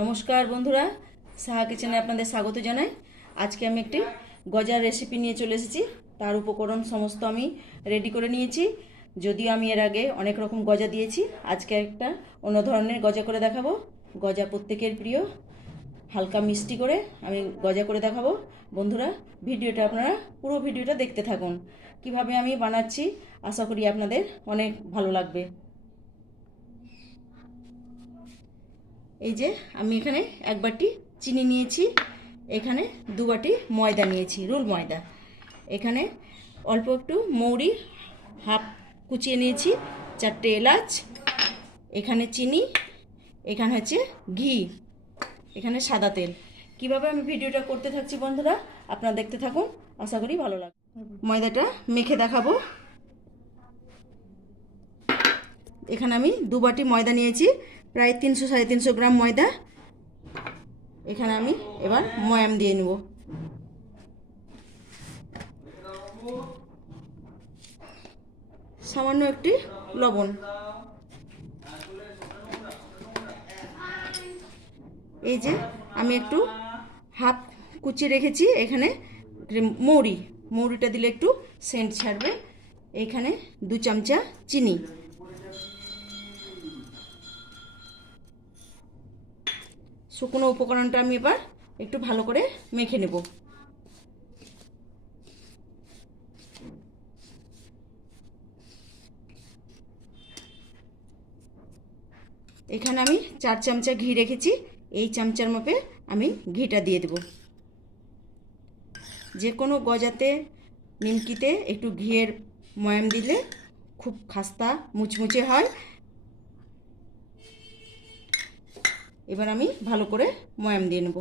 নমস্কার বন্ধুরা, সাহা কিচেনে আপনাদের স্বাগত জানাই। আজকে আমি একটি গজার রেসিপি নিয়ে চলে এসেছি। তার উপকরণ সমস্ত আমি রেডি করে নিয়েছি। যদিও আমি এর আগে অনেক রকম গজা দিয়েছি, আজকে একটা অন্য ধরনের গজা করে দেখাবো। গজা প্রত্যেকের প্রিয়, হালকা মিষ্টি করে আমি গজা করে দেখাবো। বন্ধুরা, ভিডিওটা আপনারা পুরো ভিডিওটা দেখতে থাকুন। কিভাবে আমি বানাচ্ছি আশা করি আপনাদের অনেক ভালো লাগবে। এই যে আমি এখানে এক বাটি চিনি নিয়েছি, এখানে দু বাটি ময়দা নিয়েছি, রুল ময়দা। এখানে অল্প একটু মৌরি হাফ কুচিয়ে নিয়েছি, 4টে এলাচ, এখানে চিনি, এখানে হচ্ছে ঘি, এখানে সাদা তেল। কিভাবে আমি ভিডিওটা করতে থাকছি বন্ধুরা, আপনারা দেখতে থাকুন, আশা করি ভালো লাগবে। ময়দাটা মেখে দেখাবো। এখানে আমি দু বাটি ময়দা নিয়েছি, প্রায় 300-350 গ্রাম ময়দা। এখানে আমি এবার ময়াম দিয়ে নেব। সামান্য একটি লবণ। এই যে আমি একটু হাফ কুচি রেখেছি, এখানে মৌরিটা দিলে একটু সেন্ট ছাড়বে। এখানে 2 চামচা চিনি। শুকনো উপকরণটা আমি এবার একটু ভালো করে মেখে নেব। এখানে আমি 4 চামচা ঘি রেখেছি, এই চামচার মাপে আমি ঘিটা দিয়ে দেব। যে কোনো গজাতে নিমকিতে একটু ঘিয়ের ময়াম দিলে খুব খাস্তা মুচমুচে হয়। এবার আমি ভালো করে ময়াম দিয়ে নেব।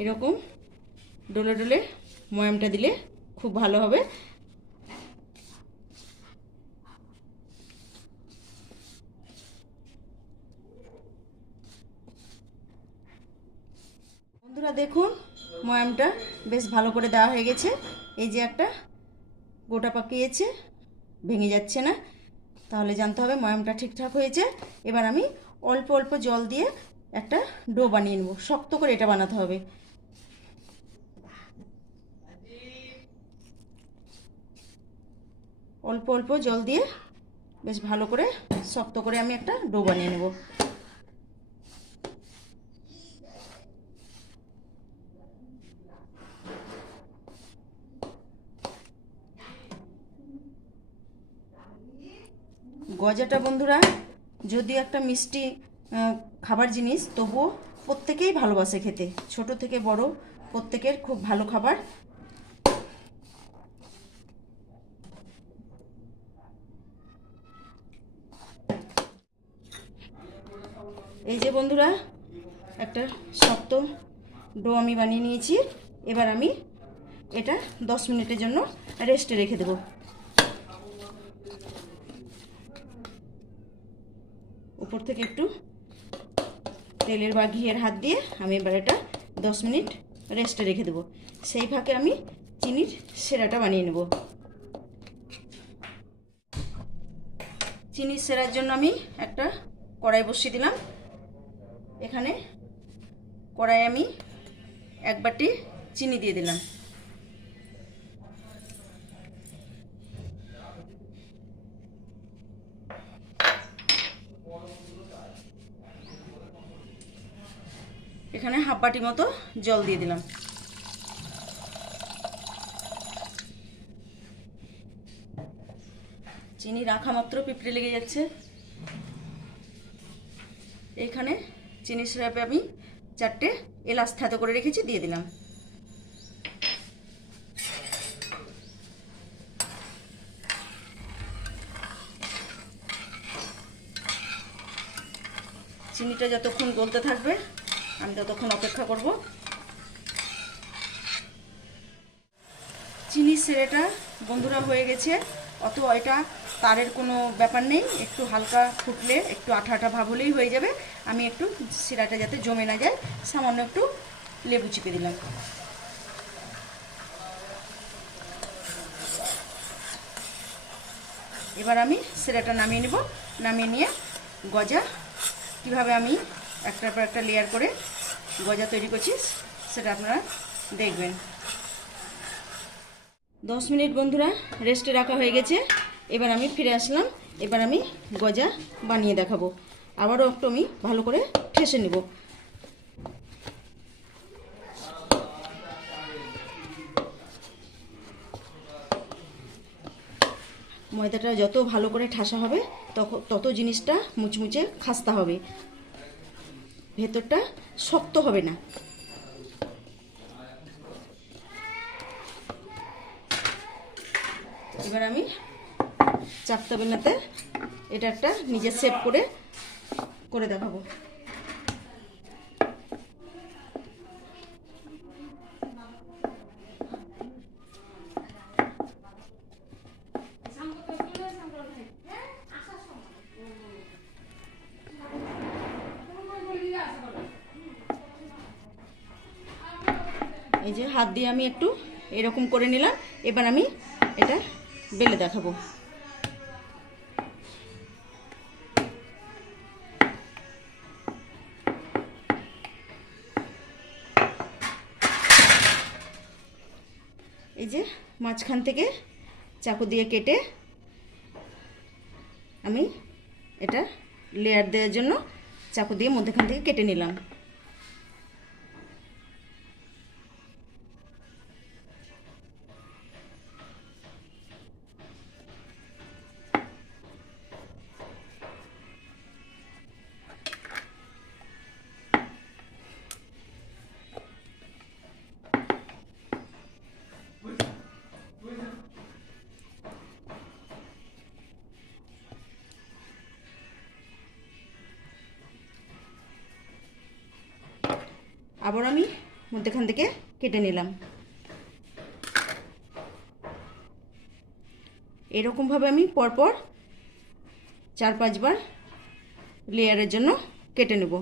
এরকম ডলে ডলে ময়ামটা দিলে খুব ভালো হবে। বন্ধুরা দেখুন, ময়ামটা বেশ ভালো করে দেওয়া হয়ে গেছে। এই যে একটা গোটা পাকিয়েছে, ভেঙে যাচ্ছে না, তাহলে জানতে হবে ময়ামটা ঠিকঠাক হয়েছে। এবার আমি অল্প অল্প জল দিয়ে একটা ডো বানিয়ে নেব। শক্ত করে এটা বানাতে হবে। অল্প অল্প জল দিয়ে বেশ ভালো করে শক্ত করে আমি একটা ডো বানিয়ে নেব। গজাটা বন্ধুরা যদিও একটা মিষ্টি খাবার জিনিস, তবুও প্রত্যেকেই ভালোবাসে খেতে, ছোট থেকে বড় প্রত্যেকের খুব ভালো খাবার। এই যে বন্ধুরা একটা শক্ত ডো আমি বানিয়ে নিয়েছি। এবার আমি এটা 10 মিনিটের জন্য রেস্টে রেখে দেব। উপর থেকে একটু তেলের বা ঘিয়ের হাত দিয়ে আমি এবার এটা 10 মিনিট রেস্টে রেখে দেব। সেই ফাঁকে আমি চিনির সেরাটা বানিয়ে নেব। চিনির সেরার জন্য আমি একটা কড়াই বসিয়ে দিলাম। এখানে কড়াই আমি 1 বাটি চিনি দিয়ে দিলাম। এখানে হাফ বাটি মতো জল দিয়ে দিলাম। চিনি রাখা মাত্র পিঁপড়ে লেগে যাচ্ছে। এইখানে চিনি সিরাপে আমি 4টে এলাচ থেতো করে রেখেছি, দিয়ে দিলাম। চিনিটা যতক্ষণ গলতে থাকবে আমি ততক্ষণ অপেক্ষা করব। চিনি সেরেটা বন্ধুরা হয়ে গেছে। অত এটা তারের কোনো ব্যাপার নেই, একটু হালকা ফুটলে একটু আঠা আঠা ভাব হলেই হয়ে যাবে। আমি একটু সিরাটা যাতে জমে না যায় সামান্য একটু লেবু চিপে দিলাম। এবার আমি সেরাটা নামিয়ে নেব। নামিয়ে নিয়ে গজা কিভাবে আমি একটার পর একটা লেয়ার করে গজা তৈরি করছি সেটা আপনারা দেখবেন। 10 মিনিট বন্ধুরা রেস্টে রাখা হয়ে গেছে। এবার আমি ফিরে আসলাম। এবার আমি গজা বানিয়ে দেখাবো। আবারও একটু আমি ভালো করে ঠেসে নেব। ময়দাটা যত ভালো করে ঠাসা হবে তত জিনিসটা মুচমুচে খাস্তা হবে, ভেতরটা শক্ত হবে না। এবার আমি চাকতা বেলনাতে এটা একটা নিজের শেপ করে দেখাবো। এই যে হাত দিয়ে আমি একটু এরকম করে নিলাম। এবার আমি এটা বেলে দেখাবো। এই যে মাঝখান থেকে চাকু দিয়ে কেটে আমি এটা লেয়ার দেওয়ার জন্য চাকু দিয়ে মধ্যখান থেকে কেটে নিলাম। আবার আমি মধ্যখান থেকে কেটে নিলাম। এরকমভাবে আমি পরপর 4-5 বার লেয়ারের জন্য কেটে নেব।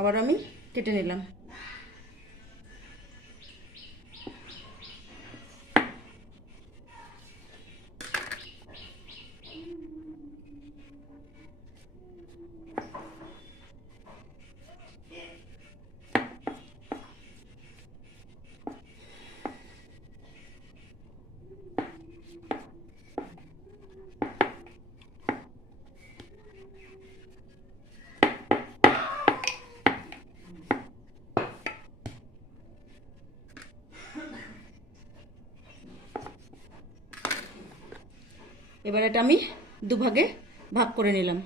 আবার আমি কেটে নিলাম। এবার এটা আমি দুভাগে ভাগ করে নিলাম।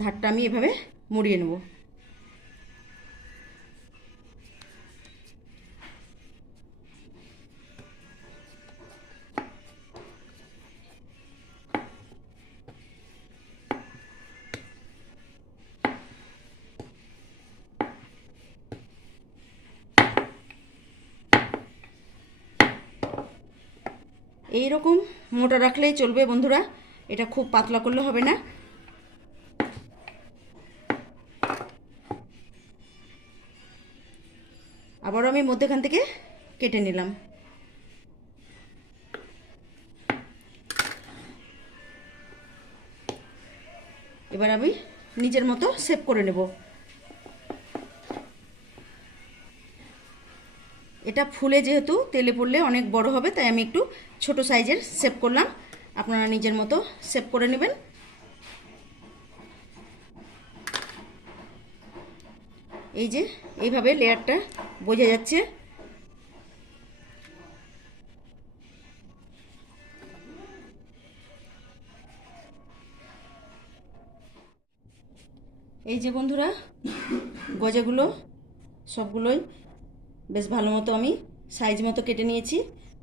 ধারটা আমি এভাবে মুড়িয়ে নেব। এই রকম মোটা রাখলেই চলবে বন্ধুরা, এটা খুব পাতলা করলে হবে না। আবার আমি মধ্যখান থেকে কেটে নিলাম। এবার আমি নিজের মতো শেপ করে নেব। এটা ফুলে যেহেতু তেলে পড়লে অনেক বড় হবে, তাই আমি একটু ছোট সাইজের শেপ করলাম। আপনারা নিজের মতো শেপ করে নেবেন। এই যে এইভাবে লেয়ারটা বোঝা যাচ্ছে। এই যে বন্ধুরা গজাগুলো সবগুলোই বেশ ভালো মতো আমি সাইজ মতো কেটে নিয়েছি।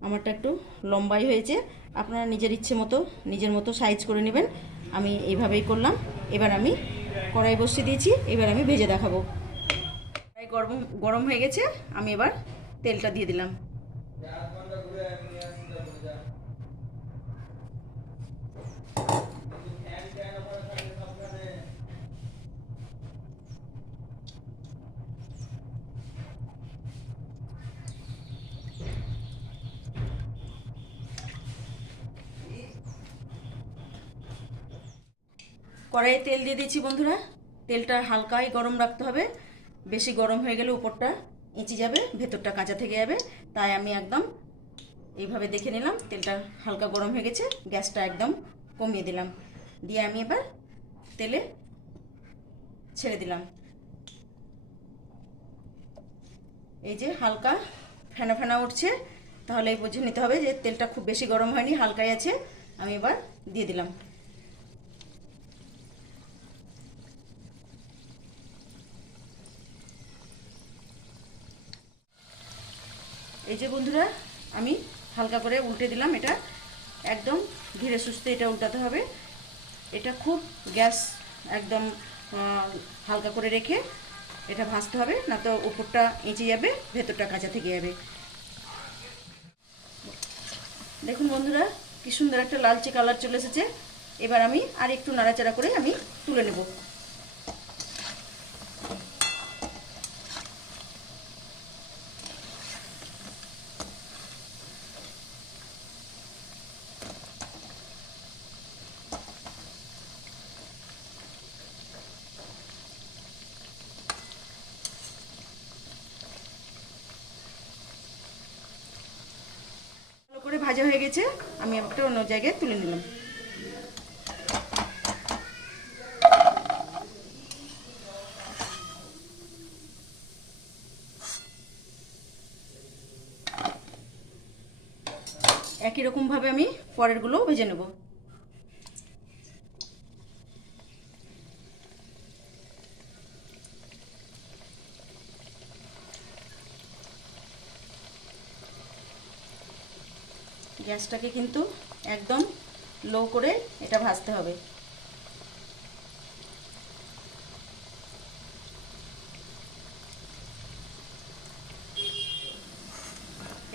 আমারটা একটু লম্বাই হয়েছে, আপনারা নিজের ইচ্ছে মতো নিজের মতো সাইজ করে নেবেন। আমি এইভাবেই করলাম। এবার আমি কড়াই বসিয়ে দিয়েছি, এবার আমি ভেজে দেখাবো। কড়াই গরম গরম হয়ে গেছে, আমি এবার তেলটা দিয়ে দিলাম। কড়াইয়ে তেল দিয়ে দিচ্ছি বন্ধুরা। তেলটা হালকাই গরম রাখতে হবে, বেশি গরম হয়ে গেলে উপরটা এঁচে যাবে, ভেতরটা কাঁচা থেকে যাবে। তাই আমি একদম এইভাবে দেখে নিলাম তেলটা হালকা গরম হয়ে গেছে, গ্যাসটা একদম কমিয়ে দিলাম, দিয়ে আমি এবার তেলে ছেড়ে দিলাম। এই যে হালকা ফেনা ফেনা উঠছে, তাহলে বুঝে নিতে হবে যে তেলটা খুব বেশি গরম হয়নি, হালকাই আছে। আমি এবার দিয়ে দিলাম। এই যে বন্ধুরা, আমি হালকা করে উল্টে দিলাম। এটা একদম ধীরে সুস্থে এটা উল্টাতে হবে। এটা খুব গ্যাস একদম হালকা করে রেখে এটা ভাজতে হবে, না তো উপরটা এঁচে যাবে, ভেতরটা কাঁচা থেকে যাবে। দেখুন বন্ধুরা, কি সুন্দর একটা লালচে কালার চলে এসেছে। এবার আমি আর একটু নাড়াচাড়া করে আমি তুলে নেব। ভালো করে ভাজা হয়ে গেছে, আমি একটা অন্য জায়গায় তুলে নিলাম। একই রকম ভাবে আমি পরেরগুলো ভেজে নেব। গ্যাসটাকে কিন্তু একদম লো করে এটা ভাজতে হবে।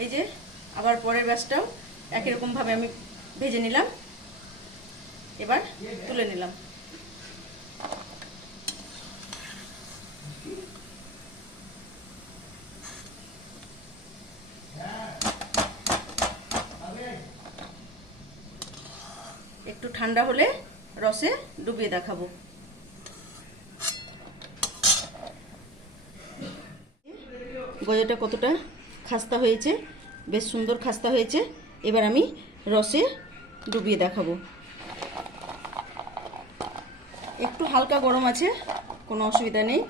এই যে আবার পরের ব্যাচটাও একই রকম ভাবে আমি ভেজে নিলাম, এবার তুলে নিলাম। একটু ঠান্ডা হলে রসে ডুবিয়ে দেখাবো। গজাটা কতটা খাস্তা হয়েছে, বেশ সুন্দর খাস্তা হয়েছে। এবার আমি রসে ডুবিয়ে দেখাবো। একটু হালকা গরম আছে, কোনো অসুবিধা নেই।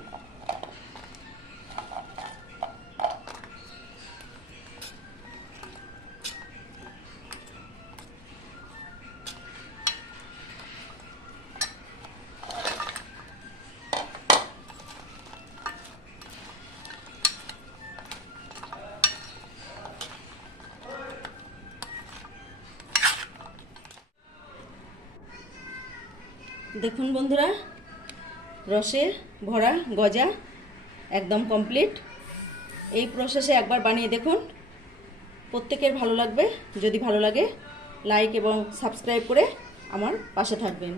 দেখুন বন্ধুরা, রসে ভরা গজা একদম কমপ্লিট। এই প্রসেসে একবার বানিয়ে দেখুন, প্রত্যেকের ভালো লাগবে। যদি ভালো লাগে লাইক এবং সাবস্ক্রাইব করে আমার পাশে থাকবেন।